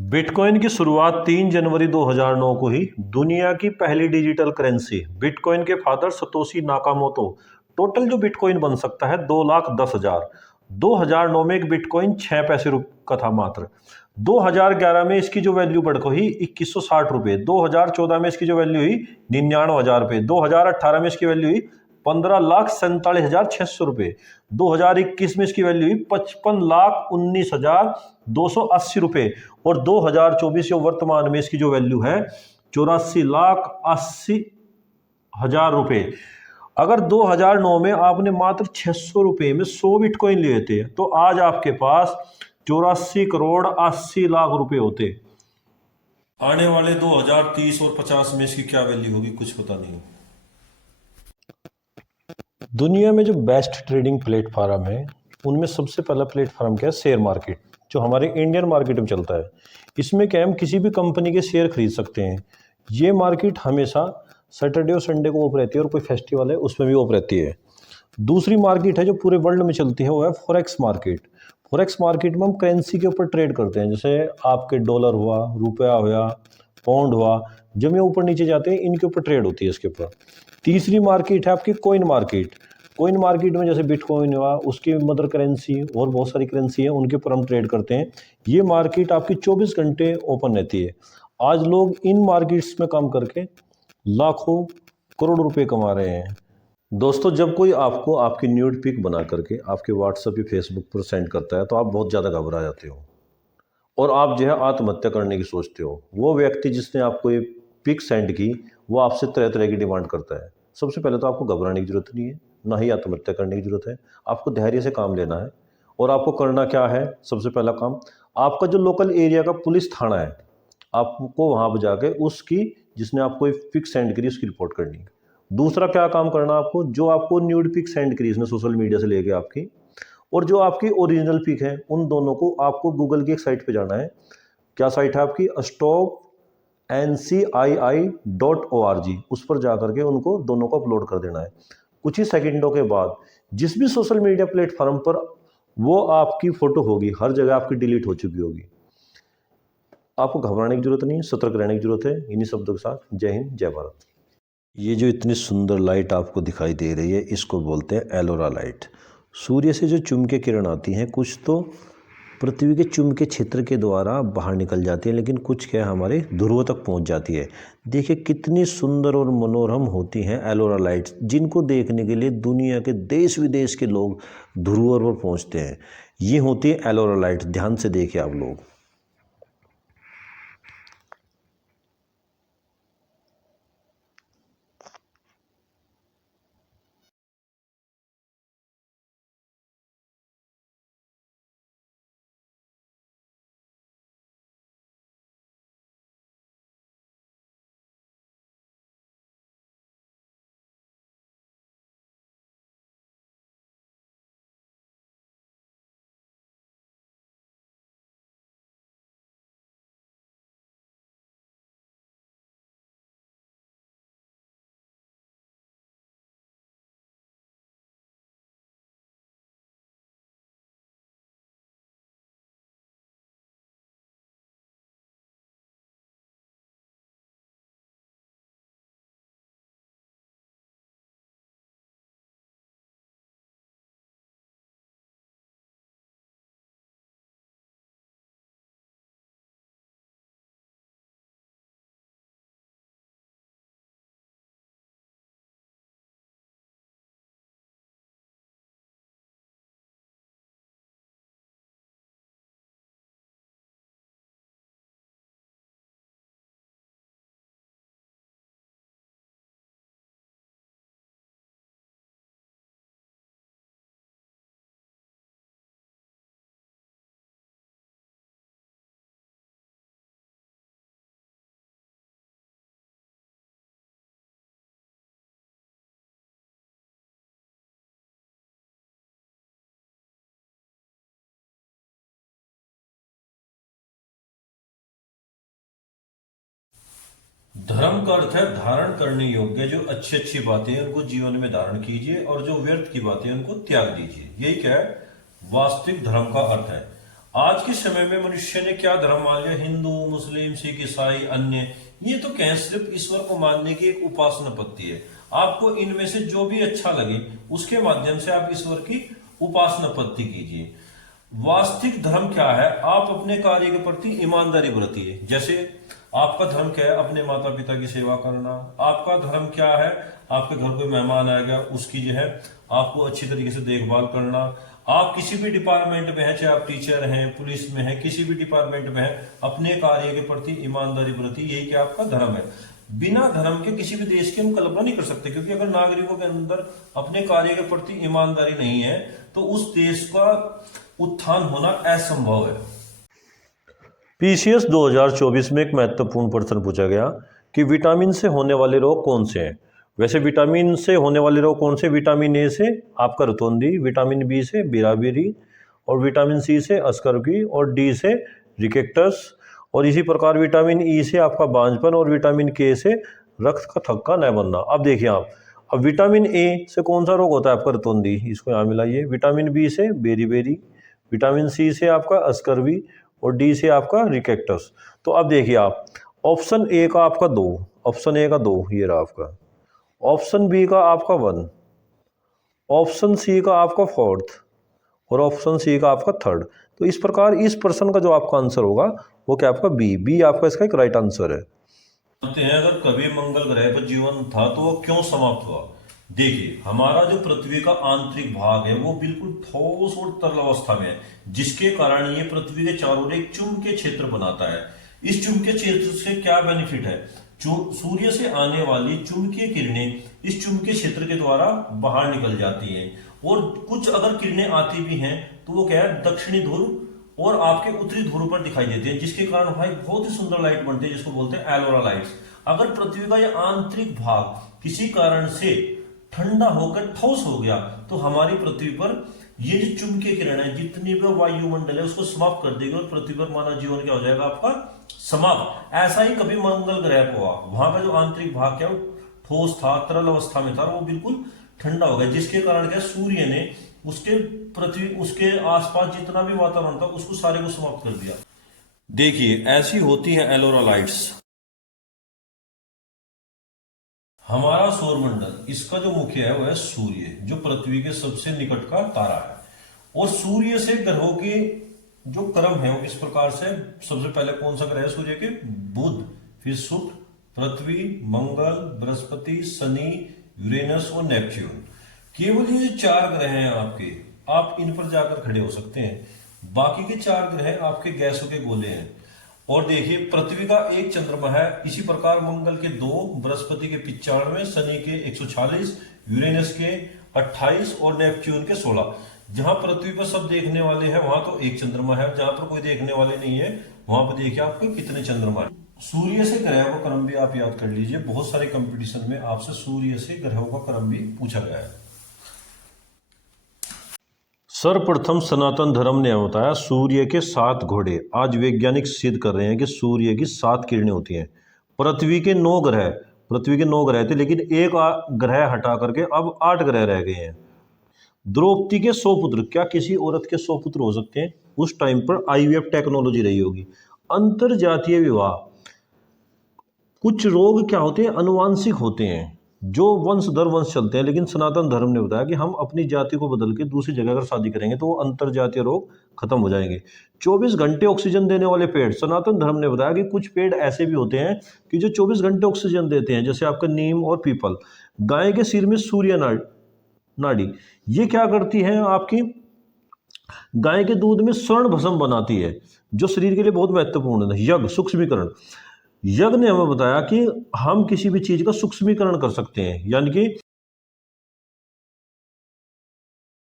Bitcoin की शुरुआत 3 जनवरी 2009 को ही दुनिया की पहली डिजिटल करेंसी बिटकॉइन के फादर सतोशी नाकामोटो। टोटल जो बिटकॉइन बन सकता है 2,10,000। 2009 में एक बिटकॉइन 6 पैसे का था मात्र। 2011 में इसकी जो वैल्यू बढ़ गई 2160 रुपए। 2014 में इसकी जो वैल्यू हुई 99,000 रुपए। 2018 में इसकी वैल्यू हुई 15,47,600 रुपए। 2021 में इसकी वैल्यू हुई 55,19,280 रुपए। और 2024 वर्तमान में इसकी जो वैल्यू है 84,80,000 रुपए। अगर 2009 में आपने मात्र 600 रुपए में 100 बिटकॉइन लिए थे तो आज आपके पास 84,80,00,000 रुपए होते। आने वाले 2030 और 50 में इसकी क्या वैल्यू होगी कुछ पता नहीं। दुनिया में जो बेस्ट ट्रेडिंग प्लेटफॉर्म है उनमें सबसे पहला प्लेटफॉर्म क्या है? शेयर मार्केट, जो हमारे इंडियन मार्केट में चलता है। इसमें क्या हम किसी भी कंपनी के शेयर खरीद सकते हैं। ये मार्केट हमेशा सैटरडे और संडे को ऑफ रहती है और कोई फेस्टिवल है उसमें भी ऑफ रहती है। दूसरी मार्केट है जो पूरे वर्ल्ड में चलती है वो है फॉरेक्स मार्केट। फॉरेक्स मार्केट में हम करेंसी के ऊपर ट्रेड करते हैं, जैसे आपके डॉलर हुआ, रुपया हुआ, पाउंड हुआ, जब ये ऊपर नीचे जाते हैं इनके ऊपर ट्रेड होती है इसके ऊपर। तीसरी मार्केट है आपकी कॉइन मार्केट। कॉइन मार्केट में जैसे बिटकॉइन हुआ, उसकी मदर करेंसी और बहुत सारी करेंसी है उनके ऊपर हम ट्रेड करते हैं। ये मार्केट आपकी 24 घंटे ओपन रहती है। आज लोग इन मार्केट्स में काम करके लाखों करोड़ रुपए कमा रहे हैं। दोस्तों, जब कोई आपको आपकी न्यूड पिक बना करके आपके व्हाट्सएप या फेसबुक पर सेंड करता है तो आप बहुत ज़्यादा घबरा जाते हो और आप जो है आत्महत्या करने की सोचते हो। वो व्यक्ति जिसने आपको ये पिक सेंड की वो आपसे तरह तरह की डिमांड करता है। सबसे पहले तो आपको घबराने की जरूरत नहीं है, ना ही आत्महत्या करने की जरूरत है। आपको धैर्य से काम लेना है। और आपको करना क्या है? सबसे पहला काम, आपका जो लोकल एरिया का पुलिस थाना है आपको वहाँ पर जाके उसकी, जिसने आपको एक पिक सेंड करी उसकी रिपोर्ट करनी है। दूसरा क्या काम करना आपको, जो आपको न्यूड पिक सेंड करी इसने सोशल मीडिया से लेके आपकी, और जो आपकी ओरिजिनल पिक है, उन दोनों को आपको गूगल की एक साइट पे जाना है। क्या साइट है आपकी? stopncii.org। उस पर जाकर के उनको दोनों को अपलोड कर देना है। कुछ ही सेकंडों के बाद जिस भी सोशल मीडिया प्लेटफॉर्म पर वो आपकी फोटो होगी, हर जगह आपकी डिलीट हो चुकी होगी। आपको घबराने की जरूरत नहीं, सतर्क रहने की जरूरत है। इन्हीं शब्दों के साथ जय हिंद, जय भारत। ये जो इतनी सुंदर लाइट आपको दिखाई दे रही है इसको बोलते हैं एलोरा लाइट। सूर्य से जो चुंबकीय किरण आती हैं कुछ तो पृथ्वी के चुंबकीय क्षेत्र के द्वारा बाहर निकल जाती है, लेकिन कुछ क्या हमारे ध्रुव तक पहुंच जाती है। देखिए कितनी सुंदर और मनोरम होती हैं एलोरा लाइट्स, जिनको देखने के लिए दुनिया के देश विदेश के लोग ध्रुव पर पहुंचते हैं। ये होती है एलोरा लाइट्स। ध्यान से देखिए आप लोग। धर्म का अर्थ है धारण करने योग्य। जो अच्छी अच्छी बातें हैं उनको जीवन में धारण कीजिए और जो व्यर्थ की बातें हैं उनको त्याग दीजिए। यही क्या है? वास्तविक धर्म का अर्थ है। आज के समय में मनुष्य ने क्या धर्म मान लिया, हिंदू मुस्लिम सिख ईसाई अन्य, ये तो क्या है, सिर्फ ईश्वर को मानने की एक उपासना पद्धति है। आपको इनमें से जो भी अच्छा लगे उसके माध्यम से आप ईश्वर की उपासना पद्धति कीजिए। वास्तविक धर्म क्या है, आप अपने कार्य के प्रति ईमानदारी बरतिए। जैसे आपका धर्म क्या है, अपने माता पिता की सेवा करना। आपका धर्म क्या है, आपके घर कोई मेहमान आ गया उसकी जो है आपको अच्छी तरीके से देखभाल करना। आप किसी भी डिपार्टमेंट में हैं, चाहे आप टीचर हैं, पुलिस में हैं, किसी भी डिपार्टमेंट में हैं, अपने कार्य के प्रति ईमानदारी बरती, यही क्या आपका धर्म है। बिना धर्म के किसी भी देश की हम कल्पना नहीं कर सकते, क्योंकि अगर नागरिकों के अंदर अपने कार्य के प्रति ईमानदारी नहीं है तो उस देश का उत्थान होना असंभव है। पीसीएस 2024 में एक महत्वपूर्ण प्रश्न पूछा गया कि विटामिन से होने वाले रोग कौन से हैं। वैसे विटामिन से होने वाले रोग कौन से, विटामिन ए से आपका रतौंधी, विटामिन बी से बिराबिरी, और विटामिन सी से अस्कर्वी, और डी से रिकेक्टस, और इसी प्रकार विटामिन ई से आपका बांझपन, और विटामिन के से रक्त का थक्का न बनना। अब देखिए आप, अब विटामिन ए से कौन सा रोग होता है आपका रतौंधी, इसको यहाँ मिलाइए। विटामिन बी से बेरीबेरी, विटामिन सी से आपका अस्कर्वी, और डी से आपका रिकेक्टस। तो अब देखिए आप, ऑप्शन ए का आपका 2, ऑप्शन ए का 2 ये रहा आपका, ऑप्शन बी का आपका 1, ऑप्शन सी का आपका 4th, और ऑप्शन सी का आपका 3rd। तो इस प्रकार इस प्रश्न का जो आपका आंसर होगा वो क्या आपका बी आपका इसका एक राइट आंसर है। जानते हैं अगर कभी मंगल ग्रह पर जीवन था तो वो क्यों समाप्त हुआ। देखिए, हमारा जो पृथ्वी का आंतरिक भाग है वो बिल्कुल ठोस और तरल अवस्था में है, जिसके कारण ये पृथ्वी के चारों ओर एक चुंबकीय क्षेत्र बनाता है। इस चुंबकीय क्षेत्र से क्या बेनिफिट है, जो सूर्य से आने वाली चुंबकीय किरणें इस चुंबकीय क्षेत्र के द्वारा बाहर निकल जाती हैं, और कुछ अगर किरणें आती भी हैं तो वो क्या है, दक्षिणी ध्रुव और आपके उत्तरी ध्रुव पर दिखाई देती है, जिसके कारण भाई बहुत ही सुंदर लाइट बनती है, जिसको बोलते हैं एलोरा लाइट्स। अगर पृथ्वी का यह आंतरिक भाग किसी कारण से ठंडा होकर ठोस हो गया तो हमारी पृथ्वी पर ये जो चुंबकीय किरण है, जितनी भी वायुमंडल है उसको समाप्त कर देगी, और पृथ्वी पर मानव जीवन क्या हो जाएगा आपका समाप्त। ऐसा ही कभी मंगल ग्रह पर हुआ, वहां का जो आंतरिक भाग क्या ठोस था, तरल अवस्था में था, वो बिल्कुल ठंडा हो गया, जिसके कारण क्या सूर्य ने उसके पृथ्वी उसके आसपास जितना भी वातावरण था उसको सारे को समाप्त कर दिया। देखिए, ऐसी होती है एलोरा लाइट्स। हमारा सौरमंडल, इसका जो मुख्य है वो है सूर्य, जो पृथ्वी के सबसे निकट का तारा है। और सूर्य से ग्रहों के जो क्रम है वो किस प्रकार से, सबसे पहले कौन सा ग्रह है सूर्य के, बुध, फिर शुक्र, पृथ्वी, मंगल, बृहस्पति, शनि, यूरेनस और नेपच्यून। केवल ये 4 ग्रह हैं आपके, आप इन पर जाकर खड़े हो सकते हैं। बाकी के 4 ग्रह आपके गैसों के गोले हैं। और देखिए, पृथ्वी का एक चंद्रमा है, इसी प्रकार मंगल के 2, बृहस्पति के 95, शनि के 146, यूरेनस के 28 और नेपच्यून के 16। जहां पृथ्वी पर सब देखने वाले हैं वहां तो एक चंद्रमा है, जहां पर कोई देखने वाले नहीं है वहां पर देखिए आपको कितने चंद्रमा है। सूर्य से ग्रहों का क्रम भी आप याद कर लीजिए, बहुत सारे कंपटीशन में आपसे सूर्य से ग्रहों का क्रम भी पूछा गया है। सर्वप्रथम सनातन धर्म ने बताया सूर्य के 7 घोड़े। आज वैज्ञानिक सिद्ध कर रहे हैं कि सूर्य की 7 किरणें होती हैं। पृथ्वी के 9 ग्रह, पृथ्वी के 9 ग्रह थे, लेकिन एक ग्रह हटा करके अब 8 ग्रह रह गए हैं। द्रौपदी के 100 पुत्र, क्या किसी औरत के 100 पुत्र हो सकते हैं? उस टाइम पर आईवीएफ टेक्नोलॉजी रही होगी। अंतर जातीय विवाह, कुछ रोग क्या होते हैं, अनुवांशिक होते हैं, जो वंश दर वंश चलते हैं, लेकिन सनातन धर्म ने बताया कि हम अपनी जाति को बदल के दूसरी जगह अगर शादी करेंगे तो वो अंतर जातीय रोग खत्म हो जाएंगे। 24 घंटे ऑक्सीजन देने वाले पेड़, सनातन धर्म ने बताया कि कुछ पेड़ ऐसे भी होते हैं कि जो 24 घंटे ऑक्सीजन देते हैं, जैसे आपका नीम और पीपल। गाय के सिर में सूर्य नाड़ी, ये क्या करती है, आपकी गाय के दूध में स्वर्ण भस्म बनाती है, जो शरीर के लिए बहुत महत्वपूर्ण है। यज्ञ, सूक्ष्मीकरण, यज्ञ ने हमें बताया कि हम किसी भी चीज का सूक्ष्मीकरण कर सकते हैं, यानी कि